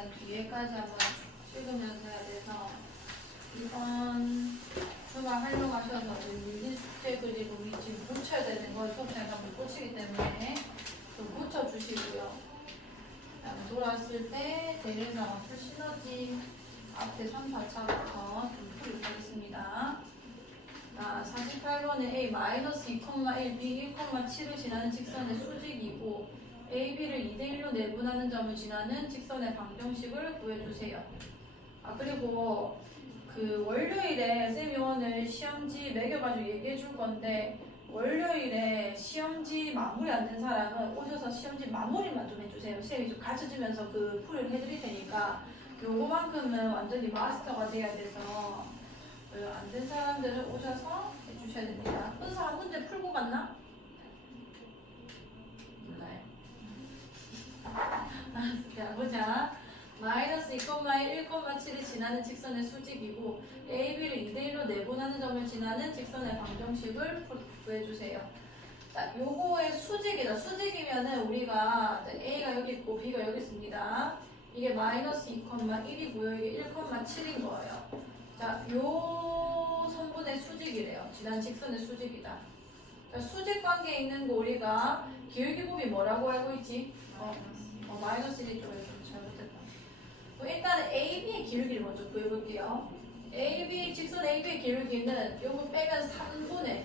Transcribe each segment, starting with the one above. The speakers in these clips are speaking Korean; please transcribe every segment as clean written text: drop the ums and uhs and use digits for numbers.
일단 뒤에까지 한번 찍으면서 해야 돼서 이번 주말 활용하셔서 밀린 숙제 그리고 지금 고쳐야 되는 걸 수업 시간에 못 고치기 때문에 좀 고쳐주시고요. 그다음에 돌아왔을 때 대리상 풀 시너지 앞에 3, 4차부터 좀 풀도록 하겠습니다. 48번에 A -2,1, B 1,7을 지나는 직선의 수직이고 A, B를 2대1로 내분하는 점을 지나는 직선의 방정식을 구해주세요. 그리고 그 월요일에 쌤이 오늘 시험지 매겨가지고 얘기해 줄 건데 월요일에 시험지 마무리 안 된 사람은 오셔서 시험지 마무리만 좀 해주세요. 쌤이 좀 가르쳐주면서 그 풀을 해드릴 테니까 요거만큼은 완전히 마스터가 돼야 돼서 안 된 사람들은 오셔서 해주셔야 됩니다. 어떤 사람 문제 풀고 갔나? 몰라요. 자, 보자. -2,1, 1,7을 지나는 직선의 수직이고 A, B를 2대1로 내분하는 점을 지나는 직선의 방정식을 구해주세요. 자, 요거의 수직이다. 수직이면은 우리가 A가 여기 있고 B가 여기 있습니다. 이게 -2,1이고요. 이게 1,7인 거예요. 자, 요 선분의 수직이래요. 지난 직선의 수직이다. 자, 수직 관계에 있는 거 우리가 기울기곱이 뭐라고 알고 있지? -1 쪽에 좀 잘못됐다. 일단은 AB의 기울기를 먼저 구해볼게요. 직선 AB의 기울기는 요거 빼면 3분의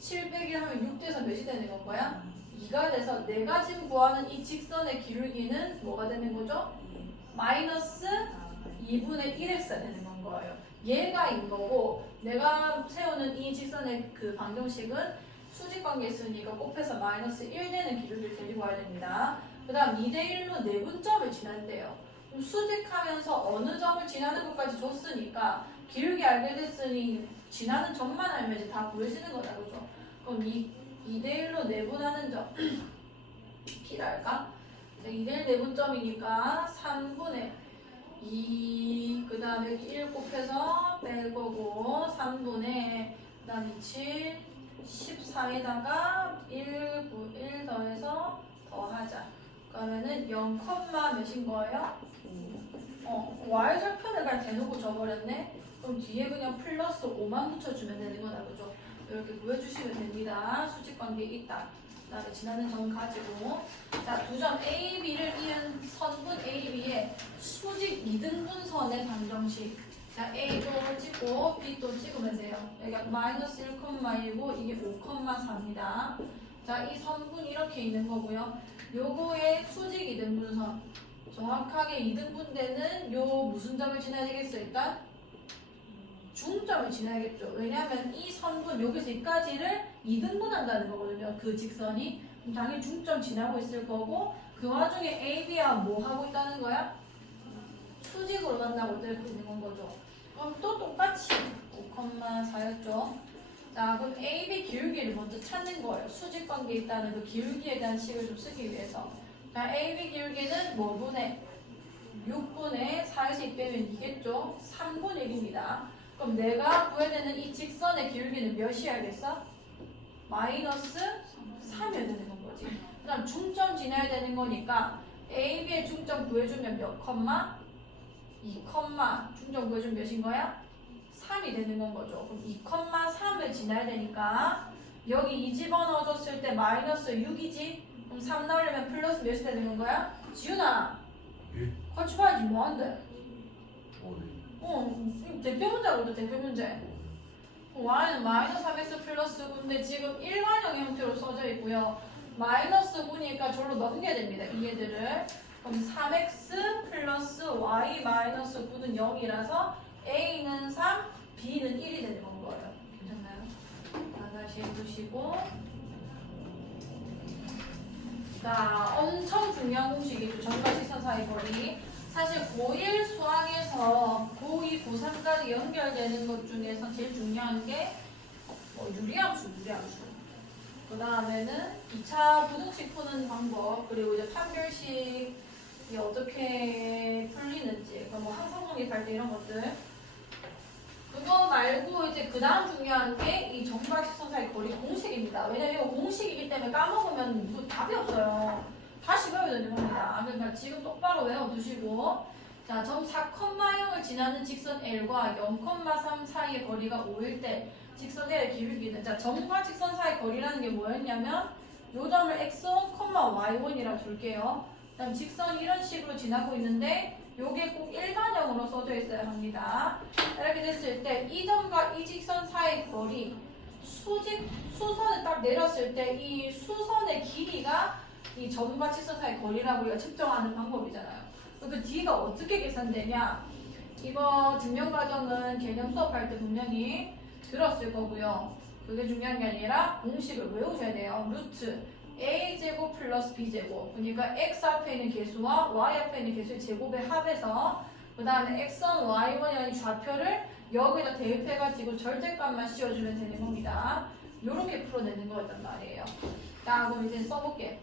7 빼기 하면 6돼서 몇이 되는 건 거야? 2가 돼서 내가 지금 구하는 이 직선의 기울기는 뭐가 되는 거죠? -2분의 1x가 되는 건 거예요. 얘가 인 거고 내가 세우는 이 직선의 그 방정식은 수직 관계에 있으니까 곱해서 -1 되는 기울기를 데리고 와야 됩니다. 그 다음 2대1로 내분점을 지난대요. 그럼 수직하면서 어느 점을 지나는 것까지 줬으니까 기울기 알게 됐으니 지나는 점만 알면 이제 다 구해지는 거다. 그죠? 그럼 2대1로 내분하는 점 P랄까? 2대1 내분점이니까 3분의 2, 그 다음에 여기 1 곱해서 뺄 거고 3분의 그 다음에 7, 14에다가 1 더해서 더하자. 그러면은 0, 몇인 거예요? y절편을 그냥 대놓고 줘버렸네? 그럼 뒤에 그냥 플러스 5만 붙여주면 되는 거다. 그죠? 이렇게 구해주시면 됩니다. 수직관계에 있다. 그 다음에 지나는 점 가지고 자, 두 점 A, B를 이은 선분 A, B의 수직 2등분선의 방정식. 자, A도 찍고 B도 찍으면 돼요. 여기가 -1,1이고 이게 5,4입니다. 자, 이 선분이 이렇게 있는 거고요. 요거의 수직 2등분선. 정확하게 2등분되는 요 무슨 점을 지나야 되겠어? 일단 중점을 지나야겠죠. 왜냐하면 이 선분 여기서 여기까지를 2등분한다는 거거든요. 그 직선이. 그럼 당연히 중점 지나고 있을 거고 그 와중에 A, B와 뭐 하고 있다는 거야? 수직으로 만나고 있는 건 거죠. 그럼 또 똑같이 5,4였죠. 자, 그럼 A, B 기울기를 먼저 찾는 거예요. 수직 관계에 있다는 그 기울기에 대한 식을 좀 쓰기 위해서. 자, A, B 기울기는 뭐분의 6분의 4에서 2 빼면 2겠죠? 3분의 1입니다. 그럼 내가 구해야 되는 이 직선의 기울기는 몇이야겠어? -3이어야 되는 건 거지. 그 다음 중점 지나야 되는 거니까 A, B의 중점 구해주면 몇 컴마? 2 컴마 중점 구해주면 몇인 거야? 3이 되는 건 거죠. 그럼 2,3을 지나야 되니까 여기 2 집어넣어줬을 때 -6이지? 그럼 3 넣으려면 플러스 몇이 되는 건 거야? 지훈아! 예? 같이 봐야지 뭐한대? 네. 대표 문제거든. 대표 문제. y는 -3x 플러스 9인데 지금 일반형 형태로 써져 있고요. 마이너스 9니까 저로 넘겨야 됩니다. 이 애들을. 그럼 3x 플러스 y 마이너스 9는 0이라서 a는 3, b는 1이 되는 건 거예요. 괜찮나요? 자, 다시 해주시고. 자, 엄청 중요한 공식이죠. 점과 직선 사이 거리. 사실 고1 수학에서 고2, 고3까지 연결되는 것 중에서 제일 중요한 게 유리함수. 그 다음에는 2차 부등식 푸는 방법, 그리고 이제 판별식이 어떻게 풀리는지, 뭐 항상공립할 때 이런 것들. 그거 말고 이제 그 다음 중요한 게 이 점과 직선 사이 거리 공식입니다. 왜냐면 이거 공식이기 때문에 까먹으면 답이 없어요. 다시 배워야 되는 겁니다. 그러니까 지금 똑바로 외워두시고 자, 점 4,0을 지나는 직선 L과 0,3 사이의 거리가 5일 때 직선 L의 기울기는, 자, 점과 직선 사이의 거리라는 게 뭐였냐면 요 점을 x1, y1이라 줄게요. 그다음 직선이 이런 식으로 지나고 있는데 요게 꼭 일반형으로 써져 있어야 합니다. 이렇게 됐을 때 이 점과 이 직선 사이의 거리, 수선을 딱 내렸을 때 이 수선의 길이가 이 점과 직선 사이의 거리라고 우리가 측정하는 방법이잖아요. 그 D가 어떻게 계산되냐? 이거 증명과정은 개념 수업할 때 분명히 들었을 거고요. 그게 중요한 게 아니라 공식을 외우셔야 돼요. 루트 a제곱 플러스 b제곱, 그러니까 x 앞에 있는 개수와 y 앞에 있는 개수의 제곱의 합에서 그 다음에 x1, y1이라는 좌표를 여기다 대입해가지고 절대값만 씌워주면 되는 겁니다. 요렇게 풀어내는 거였단 말이에요. 자, 그럼 이제 써볼게.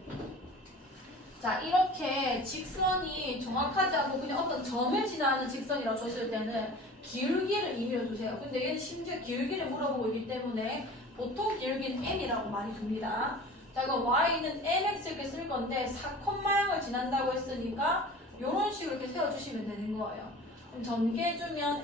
자, 이렇게 직선이 정확하지 않고 그냥 어떤 점을 지나는 직선이라고 줬을 때는 기울기를 임의로 두세요. 근데 얘는 심지어 기울기를 물어보고 있기 때문에 보통 기울기는 m이라고 많이 둡니다. 자, 그럼 y는 mx 이렇게 쓸 건데 4,0을 지난다고 했으니까 이런 식으로 이렇게 세워주시면 되는 거예요. 그럼 전개해주면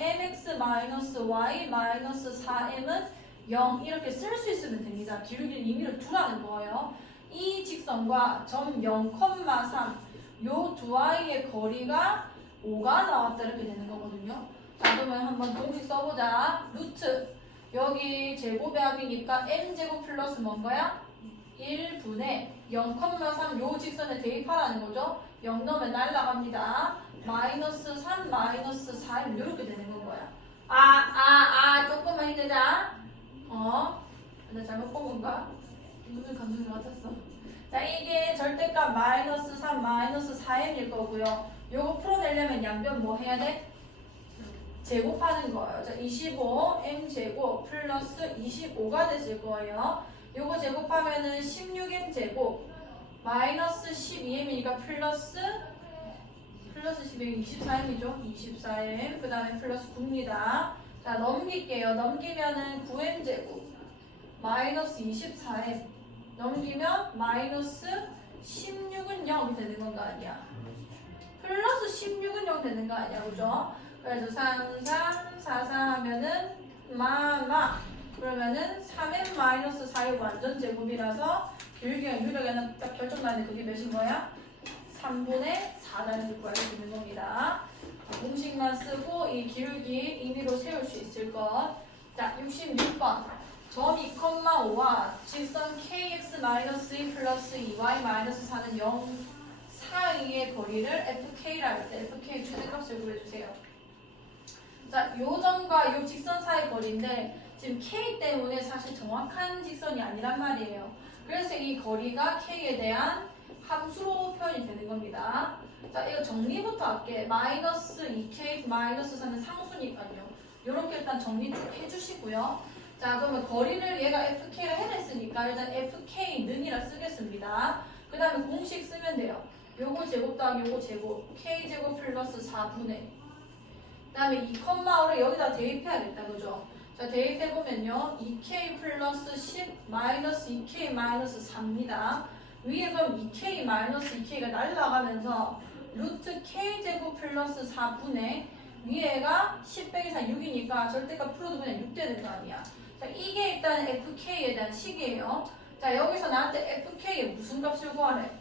mx-y-4m은 0 이렇게 쓸 수 있으면 됩니다. 기울기를 임의로 두라는 거예요. 이 직선과 점 0,3 요 두 아이의 거리가 5가 나왔다 이렇게 되는 거거든요. 자, 그러면 한번 공식 써보자. 루트 여기 제곱의 합이니까 m제곱 플러스 뭔가야? 1분의 0,3 요 직선에 대입하라는 거죠. 0 넣으면 날라갑니다. 마이너스 3 마이너스 4 이렇게 되는 건 거야. 조금만 힘내자. 나 잘못 본 건가? 무슨 감정이 맞았어. 자, 이게 절대값 마이너스 3 마이너스 4m일 거고요. 요거 풀어내려면 양변 뭐 해야 돼? 제곱하는 거예요. 자, 25 m제곱 플러스 25가 됐을 거예요. 요거 제곱하면은 16m 제곱 마이너스 12m이니까 플러스 12m 24m이죠. 24m 그 다음에 플러스 9입니다. 자, 넘길게요. 넘기면은 9m 제곱 마이너스 24m 넘기면 마이너스 16은 0이 되는 건가 아니야? 플러스 16은 0 되는 거 아니야, 그죠? 그래서 3, 3, 4, 4 하면은 그러면은 3m 마이너스 4의 완전 제곱이라서 기울기가 유력에는 딱 결정나는데 그게 몇인 거야? 3분의 4라는 구할 수 있는 겁니다. 공식만 쓰고 이 기울기 임의로 세울 수 있을 것. 자, 66번. 점 2,5와 직선 kx-2 플러스 2y-4는 0 사이의 거리를 fk라 할 때 fk 최대값을 구해주세요. 자, 요 점과 요 직선 사이의 거리인데 지금 k 때문에 사실 정확한 직선이 아니란 말이에요. 그래서 이 거리가 k에 대한 함수로 표현이 되는 겁니다. 자, 이거 정리부터 할게. 마이너스 2k 마이너스 4는 상수니까요. 요렇게 일단 정리 쭉 해주시고요. 자, 그러면 거리를 얘가 fk를 해냈으니까 일단 fk는이라 쓰겠습니다. 그 다음에 공식 쓰면 돼요. 요거 제곱 더하기 요거 제곱 k제곱 플러스 4분의 그 다음에 2,5를 여기다 대입해야겠다, 그죠? 자, 대입해보면요 2k 플러스 10 마이너스 2k 마이너스 4입니다. 위에 그럼 2k 마이너스 2k가 날라가면서 루트 k제곱 플러스 4분의 위에가 10 빼기 4 6이니까 절대값 풀어도 그냥 6 되는 거 아니야. 자, 이게 일단 fk에 대한 식이에요. 자, 여기서 나한테 fk의 무슨 값을 구하래?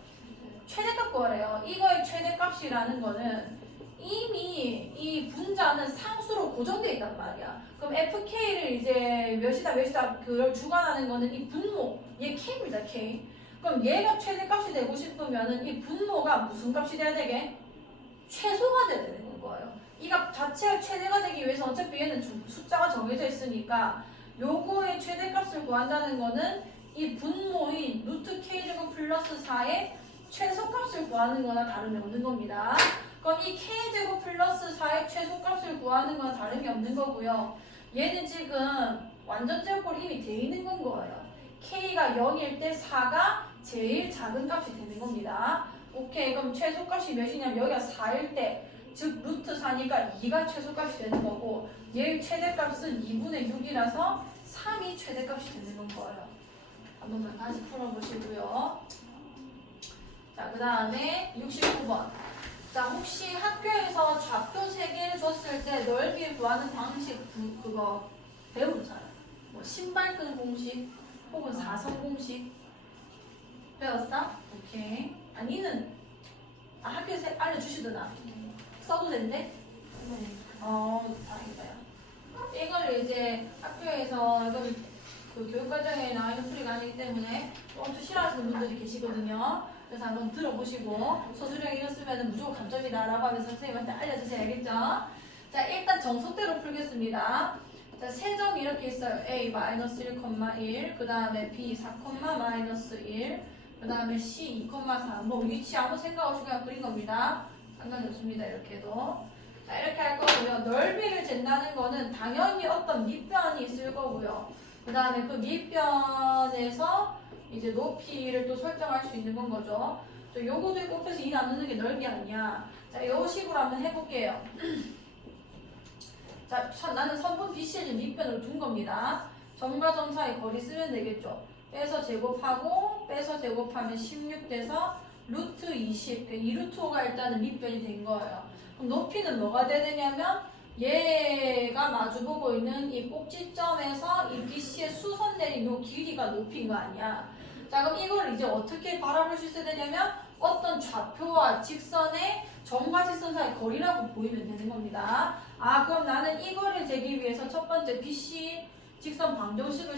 최대값 구하래요. 이거의 최대값이라는 거는 이미 이 분자는 상수로 고정되어 있단 말이야. 그럼 fk를 이제 몇이다 그걸 주관하는 거는 이 분모, 얘 k입니다, k. 그럼 얘가 최대값이 되고 싶으면은 이 분모가 무슨 값이 돼야 되게? 최소가 돼야 되는 거예요. 이 값 자체가 최대가 되기 위해서 어차피 얘는 숫자가 정해져 있으니까 요거의 최대값을 구한다는 거는 이 분모인 루트 k제곱 플러스 4의 최소값을 구하는 거나 다름이 없는 겁니다. 그럼 이 k제곱 플러스 4의 최소값을 구하는 거나 다름이 없는 거고요. 얘는 지금 완전 제곱꼴이 이미 돼 있는 건 거예요. k가 0일 때 4가 제일 작은 값이 되는 겁니다. 오케이, 그럼 최소값이 몇이냐면 여기가 4일 때, 즉 루트 4니까 2가 최소값이 되는 거고 얘의 최대값은 2분의 6이라서 3이 최대값이 되는 건 거예요. 한 번만 다시 풀어보시고요. 자, 그 다음에 69번. 자, 혹시 학교에서 좌표 3개를 줬을 때 넓이 구하는 방식 그거 배우잖아. 뭐 신발끈 공식 혹은 사선 공식 배웠어? 오케이. 아니는 학교에서 알려주시더나. 써도 된대? 다행이다. 이거를 이제 학교에서 이걸 그 교육과정에 나와 있는 풀이가 아니기 때문에 엄청 싫어하시는 분들이 계시거든요. 그래서 한번 들어보시고 서술형 이랬으면 무조건 감점이다 라고 하면서 선생님한테 알려주세요. 알겠죠? 자, 일단 정석대로 풀겠습니다. 자, 세 점이 이렇게 있어요. A -1,1, 그 다음에 B 4,-1, 그 다음에 C 2,4. 뭐 위치 아무 생각 없이 그냥 그린 겁니다. 상관이 없습니다. 이렇게 해도. 자, 이렇게 할 거고요. 넓이를 잰다는 거는 당연히 어떤 밑변이 있을 거고요. 그 다음에 그 밑변에서 이제 높이를 또 설정할 수 있는 건 거죠. 요거도 곱해서 2 나누는 게 넓이 아니야. 자, 요 식으로 한번 해볼게요. 자, 나는 선분 BC를 밑변으로 둔 겁니다. 점과 점 사이 거리 쓰면 되겠죠. 빼서 제곱하고 빼서 제곱하면 16 돼서 루트 20. 2루트 5가 일단은 밑변이 된 거예요. 그럼 높이는 뭐가 되느냐면 얘가 마주보고 있는 이 꼭지점에서 이 BC의 수선 내린 요 길이가 높이인 거 아니야. 자, 그럼 이걸 이제 어떻게 바라볼 수 있어야 되냐면 어떤 좌표와 직선의 점과 직선 사이 거리라고 보이면 되는 겁니다. 아, 그럼 나는 이거를 재기 위해서 첫 번째 BC 직선 방정식을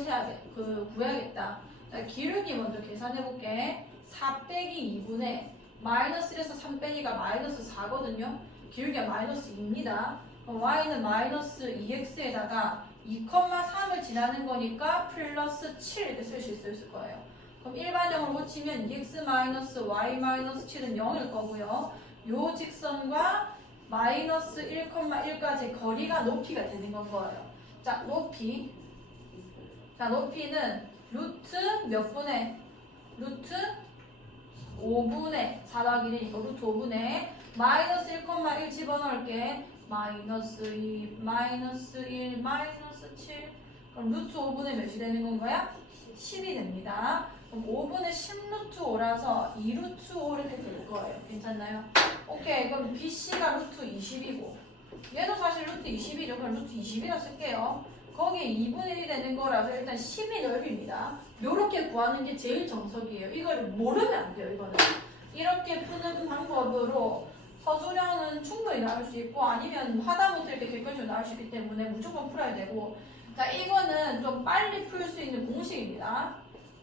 구해야겠다. 자, 기울기 먼저 계산해 볼게. 4 빼기 2분의 마이너스 1에서 3 빼기가 마이너스 4거든요. 기울기가 마이너스 2입니다. 그럼 y는 마이너스 2x에다가 2,3을 지나는 거니까 플러스 7 이렇게 쓸 수 있을 거예요. 그럼 일반형으로 고치면 2x 마이너스 y 마이너스 7은 0일 거고요. 요 직선과 마이너스 1,1까지 거리가 높이가 되는 건 거예요. 자, 높이. 자, 높이는 루트 몇 분의? 루트 5분의 4 더하기 1이니까 루트 5분의 마이너스 1,1 집어넣을게. 마이너스 2, 마이너스 1, 마이너스 7. 그럼 루트 5분의 몇이 되는 건가요? 10이 됩니다. 그럼 5분의 10루트 5라서 2루트 5 이렇게 될 거예요. 괜찮나요? 오케이. 그럼 BC가 루트 20이고 얘도 사실 루트 20이죠. 그럼 루트 20이라 쓸게요. 거기에 2분의 1이 되는 거라서 일단 10이 넓입니다. 요렇게 구하는 게 제일 정석이에요. 이걸 모르면 안 돼요. 이거는. 이렇게 푸는 방법으로 서술형은 충분히 나올 수 있고 아니면 하다못해 이렇게 객관식으로 나올 수 있기 때문에 무조건 풀어야 되고, 자, 이거는 좀 빨리 풀 수 있는 공식입니다.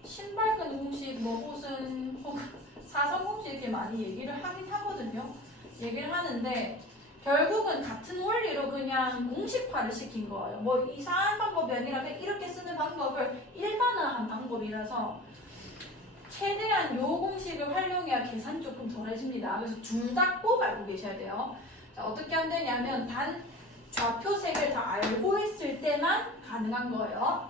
신발끈 공식, 뭐 옷은 혹은 사선 공식 이렇게 많이 얘기를 하긴 하거든요. 얘기를 하는데 결국은 같은 원리로 그냥 공식화를 시킨 거예요. 뭐 이상한 방법이 아니라 그냥 이렇게 쓰는 방법을 일반화한 방법이라서 최대한 요 공식을 활용해야 계산이 조금 덜해집니다. 그래서 둘 다 꼭 알고 계셔야 돼요. 자, 어떻게 하면 되냐면 단 좌표 색을 다 알고 있을 때만 가능한 거예요.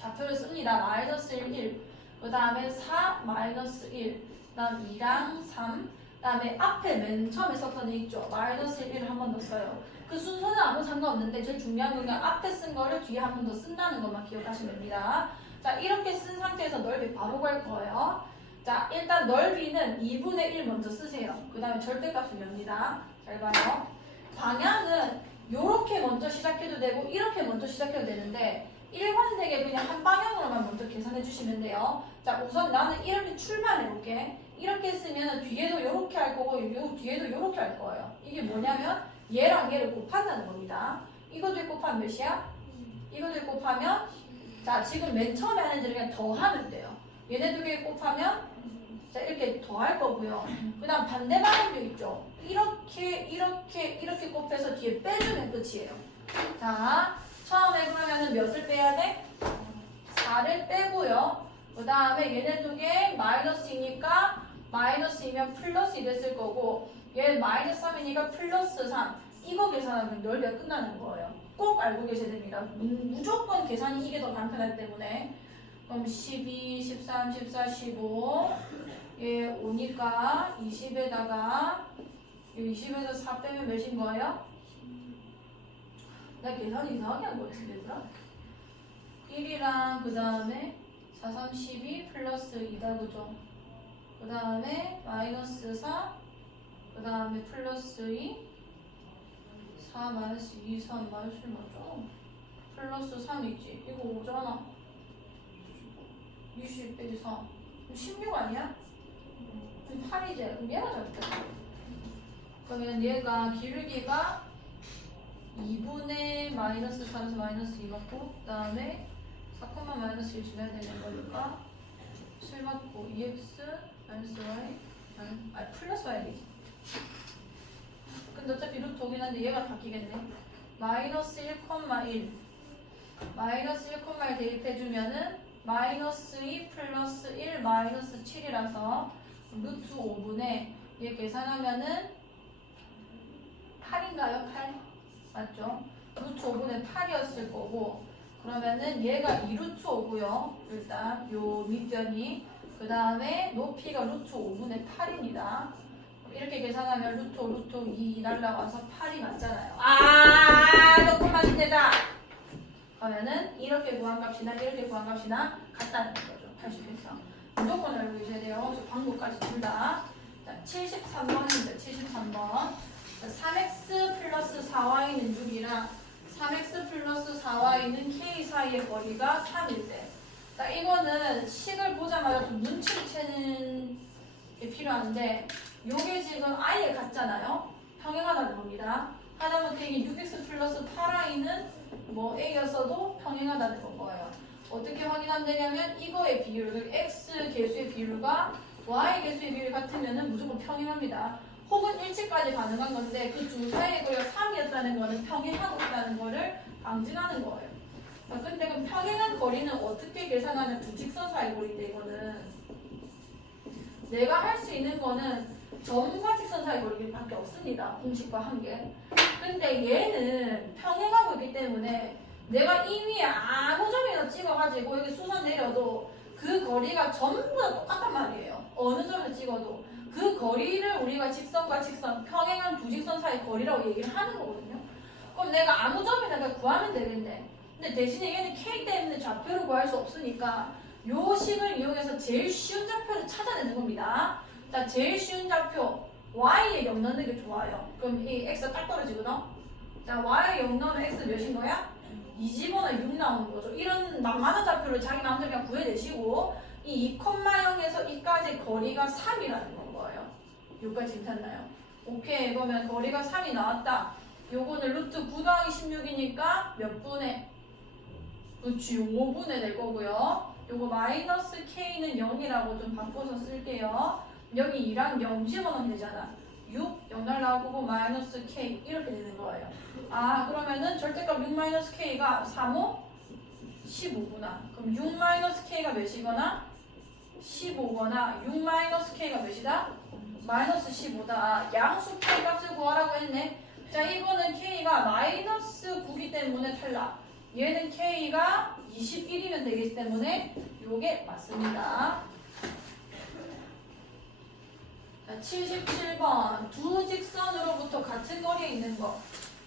좌표를 씁니다. 마이너스 1, 1. 그 다음에 4, 마이너스 1. 그 다음 2랑 3. 그 다음에 앞에 맨 처음에 썼던 애 있죠. 마이너스 1을 한 번 더 써요. 그 순서는 아무 상관없는데 제일 중요한 건 그냥 앞에 쓴 거를 뒤에 한 번 더 쓴다는 것만 기억하시면 됩니다. 자, 이렇게 쓴 상태에서 넓이 바로 갈 거예요. 자, 일단 넓이는 2분의 1 먼저 쓰세요. 그 다음에 절대값 중요합니다. 잘 봐요. 방향은 이렇게 먼저 시작해도 되고 이렇게 먼저 시작해도 되는데 일관되게 그냥 한 방향으로만 먼저 계산해 주시면 돼요. 자, 우선 나는 이렇게 출발해 볼게. 이렇게 했으면 뒤에도 이렇게 할 거고 요 뒤에도 이렇게 할 거예요. 이게 뭐냐면 얘랑 얘를 곱한다는 겁니다. 이것도 곱하면 몇이야? 이것도 곱하면, 자, 지금 맨 처음에 하는 대로 그냥 더하면 돼요. 얘네 두 개 곱하면, 자, 이렇게 더할 거고요. 그 다음 반대 방향도 있죠. 이렇게 곱해서 뒤에 빼주면 끝이에요. 자, 처음에 그러면은 몇을 빼야 돼? 4를 빼고요. 그 다음에 얘네 두 개 마이너스이니까 마이너스이면 플러스 됐을 거고, 얘는 마이너스 3이니까 플러스 3. 이거 계산하면 넓이가 끝나는 거예요. 꼭 알고 계셔야 됩니다. 무조건 계산이 이게 더 간편하기 때문에. 그럼 12, 13, 14, 15. 얘 5니까 20에다가 20에서 4 빼면 몇인 거예요? 나 계산이 이상하게 한 거 같은데, 얘들아? 1이랑 그 다음에 4, 3, 12 플러스 2다, 그죠? 그 다음에 마이너스 4, 그 그 다음에 플러스 2 4 마이너스 2 3 마이너스 1 맞죠? 플러스 3이지. 이거 5잖아. 20 빼기 4 16 아니야? 8이지. 그럼 얘가 잘못됐다. 그러면 얘가 기울기가 2분의 마이너스 4에서 마이너스 2 맞고 그 다음에 4, 마이너스 1 지나야 되는 거니까 7 맞고 2x 마이너스 y 플러스 y 되지. 근데 어차피 루트 오긴 한데 얘가 바뀌겠네. 마이너스 1, 1 마이너스 1, 1 대입해주면은 마이너스 2 플러스 1 마이너스 7이라서 루트 5분의 얘 계산하면은 8인가요? 8? 맞죠? 루트 5분의 8이었을 거고 그러면은 얘가 2루트 5고요. 일단 요 밑변이 그 다음에 높이가 루트 5분의 8입니다. 이렇게 계산하면 루트 5, 루트 2 날라와서 8이 맞잖아요. 조금만 힘내자. 그러면은 이렇게 구한 값이나 이렇게 구한 값이나 같다는 거죠. 80회상. 무조건 알고 계셔야 돼요. 저 방법까지 둘 다. 73번입니다. 73번. 3x 플러스 4y는 6이랑 3x 플러스 4y는 k 사이의 거리가 3일 때. 자, 이거는 식을 보자마자 좀 눈치를 채는 게 필요한데 요게 지금 아예 같잖아요. 평행하다는 겁니다. 하다못해 이게 6x 플러스 8y는 뭐 a였어도 평행하다는 건 거예요. 어떻게 확인하면 되냐면 이거의 비율, x 개수의 비율과 y 개수의 비율이 같으면 무조건 평행합니다. 혹은 일치까지 가능한 건데 그 두 사이의 거리가 3이었다는 거는 평행하고 있다는 거를 방증하는 거예요. 근데 그럼 평행한 거리는 어떻게 계산하면 두 직선 사이 거리인데 이거는 내가 할 수 있는 거는 점과 직선 사이 거리밖에 없습니다. 공식과 한계. 근데 얘는 평행하고 있기 때문에 내가 이 위에 아무 점이나 찍어가지고 여기 수선 내려도 그 거리가 전부 다 똑같단 말이에요. 어느 점을 찍어도 그 거리를 우리가 직선과 직선, 평행한 두 직선 사이 거리라고 얘기를 하는 거거든요. 그럼 내가 아무 점이나 그냥 구하면 되겠네. 근데 대신에 얘는 k 때문에 좌표를 구할 수 없으니까 요 식을 이용해서 제일 쉬운 좌표를 찾아내는 겁니다. 자, 제일 쉬운 좌표 y에 0 넣는 게 좋아요. 그럼 이 x가 딱 떨어지거든. 자, y에 0 넣으면 x 몇인 거야? 2 집어넣으면 6 나오는 거죠. 이런 많은 좌표를 자기 마음대로 그냥 구해내시고 이 2,0에서 2까지 거리가 3이라는 거예요. 여기까지 괜찮나요? 오케이. 그러면 거리가 3이 나왔다. 요거는 루트 9 더하기 16이니까 몇 분의? 그렇지, 5분의 될 거고요. 요거 마이너스 k는 0이라고 좀 바꿔서 쓸게요. 여기 2랑 0 집어넣으면 되잖아. 6, 0 날라오고 마이너스 k 이렇게 되는 거예요. 그러면은 절대값 6 마이너스 k가 3, 5, 15구나. 그럼 6 마이너스 k가 몇이거나 15거나 6 마이너스 k가 몇이다? 마이너스 15다. 양수 k 값을 구하라고 했네. 자, 이거는 k가 마이너스 9기 때문에 탈락. 얘는 k가 21이면 되기 때문에 요게 맞습니다. 자, 77번 두 직선으로부터 같은 거리에 있는 거.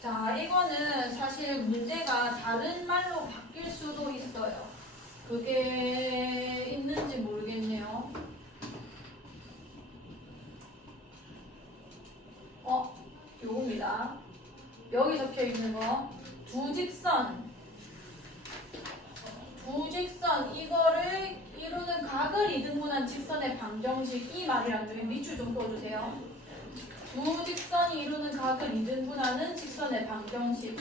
자, 이거는 사실 문제가 다른 말로 바뀔 수도 있어요. 그게 있는지 모르겠네요. 요겁니다. 여기 적혀 있는 거. 두 직선 이거를 이루는 각을 이등분한 직선의 방정식. 이 말이랑 여기 밑줄 좀 그어주세요. 두 직선이 이루는 각을 이등분하는 직선의 방정식.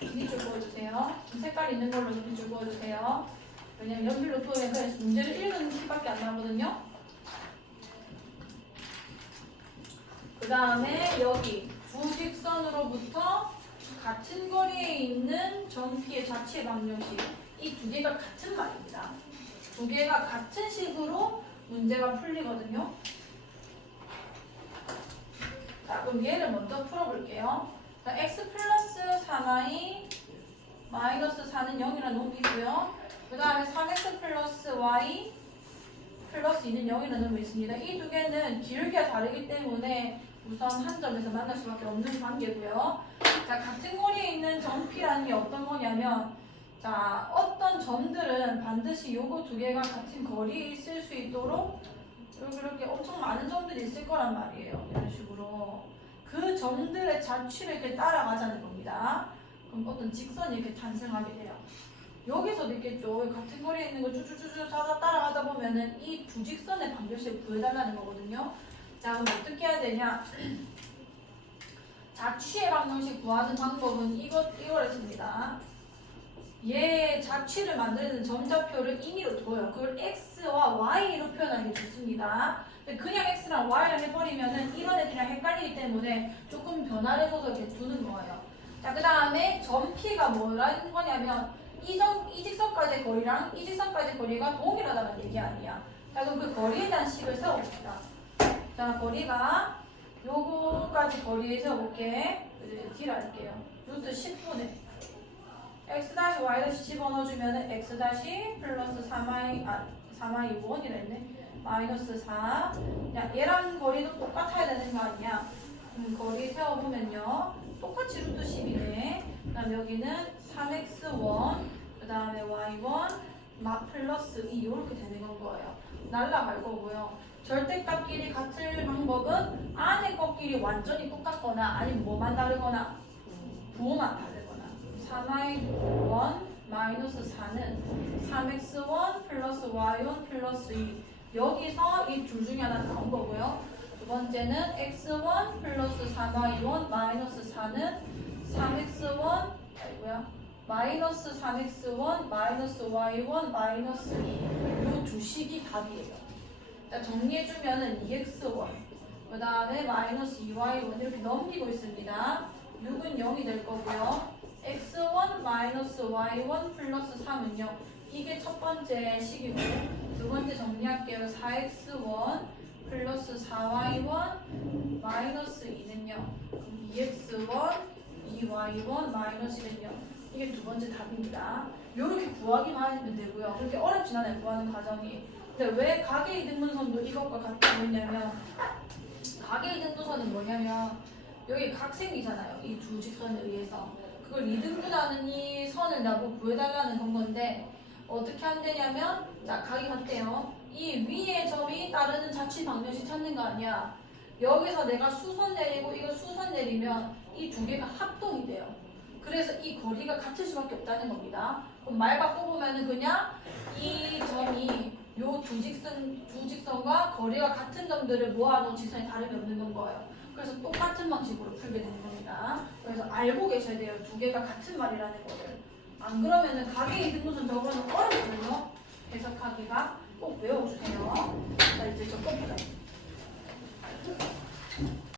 밑줄 그어주세요. 색깔 있는 걸로 밑줄 그어주세요. 왜냐면 연필로 표현해서 문제를 읽는 식밖에 안 나오거든요. 그 다음에 여기 두 직선으로부터 같은 거리에 있는 전피의 자체 방정식. 이 두 개가 같은 말입니다. 두 개가 같은 식으로 문제가 풀리거든요. 자, 그럼 얘를 먼저 풀어볼게요. 자, x 플러스 3y 마이너스 4는 0이라는 놈이 있고요. 그 다음에 3x 플러스 y 플러스 2는 0이라는 놈이 있습니다. 이 두 개는 기울기가 다르기 때문에 우선 한 점에서 만날 수밖에 없는 관계고요. 자, 같은 거리에 있는 점피라는 게 어떤 거냐면, 자, 어떤 점들은 반드시 요거 두 개가 같은 거리에 있을 수 있도록 이렇게 엄청 많은 점들이 있을 거란 말이에요. 이런 식으로 그 점들의 자취를 이렇게 따라가자는 겁니다. 그럼 어떤 직선이 이렇게 탄생하게 돼요. 여기서도 있겠죠. 같은 거리에 있는 거 쭉쭉쭉 따라가다 보면은 이 두 직선의 방정식을 구해달라는 거거든요. 자, 그럼 어떻게 해야 되냐? 자취의 방정식 구하는 방법은 이거였습니다. 얘 자취를 만드는 점좌표를 임의로 둬요. 그걸 x와 y로 표현하는 게 좋습니다. 그냥 x랑 y를 해버리면은 이런 애들이랑 헷갈리기 때문에 조금 변화를 줘서 이렇게 두는 거예요. 자, 그 다음에 점 p가 뭐라는 거냐면 이 직선까지의 거리랑 이 직선까지의 거리가 동일하다는 얘기 아니야. 자, 그럼 그 거리에 대한 식을 세워봅시다. 자, 거리가 요거까지 거리에 세워볼게. D를 할게요. 루트 10분의 x-y-10 집어넣어주면 x- 플러스 3y 5원이라 했네. 마이너스 4. 야, 얘랑 거리도 똑같아야 되는 거 아니야? 거리 세워보면요. 똑같이 루트 10이네. 그 다음 여기는 3x1, 그 다음에 y1, 플러스 2 이렇게 되는 건 거예요. 날라갈 거고요. 절대값끼리 같을 방법은 안의 것끼리 완전히 똑같거나 아니면 뭐만 다르거나 부호만 다르거나 3y1 마이너스 4는 3x1 플러스 y1 플러스 2 여기서 이 둘 중에 하나 나온 거고요. 두 번째는 x1 플러스 3y1 마이너스 4는 3x1 마이너스 3x1 마이너스 y1 마이너스 2 이 두 식이 답이에요. 정리해주면은 2x1 그 다음에 마이너스 2y1 이렇게 넘기고 있습니다. 6은 0이 될 거고요. x1 마이너스 y1 플러스 3은요. 이게 첫 번째 식이고 두 번째 정리할게요. 4x1 플러스 4y1 마이너스 2는요. 2x1 2y1 마이너스 1은요. 이게 두 번째 답입니다. 이렇게 구하기만 하시면 되고요. 그렇게 어렵진 않아요. 구하는 과정이. 근데 왜 가계이등분선도 이것과 같다고 했냐면 가계이등분선은 뭐냐면 여기 각 생기잖아요. 이 두 직선에 의해서 그걸 이등분하는 이 선을 나보고 구해달라는 건 건데 어떻게 한대냐면 자 각이 같대요. 이 위의 점이 따르는 자취 방정식 찾는 거 아니야. 여기서 내가 수선 내리고 이거 수선 내리면 이 두 개가 합동이 돼요. 그래서 이 거리가 같을 수밖에 없다는 겁니다. 그럼 말 바꿔보면은 그냥 이 점이 요 두 직선과 거리가 같은 점들을 모아놓은 직선이 다름이 없는 거예요. 그래서 똑같은 방식으로 풀게 되는 겁니다. 그래서 알고 계셔야 돼요. 두 개가 같은 말이라는 거를. 안 그러면은 가계이등분선 적으면 어렵거든요. 해석하기가 꼭 외워주세요. 자 이제 저 또 보자.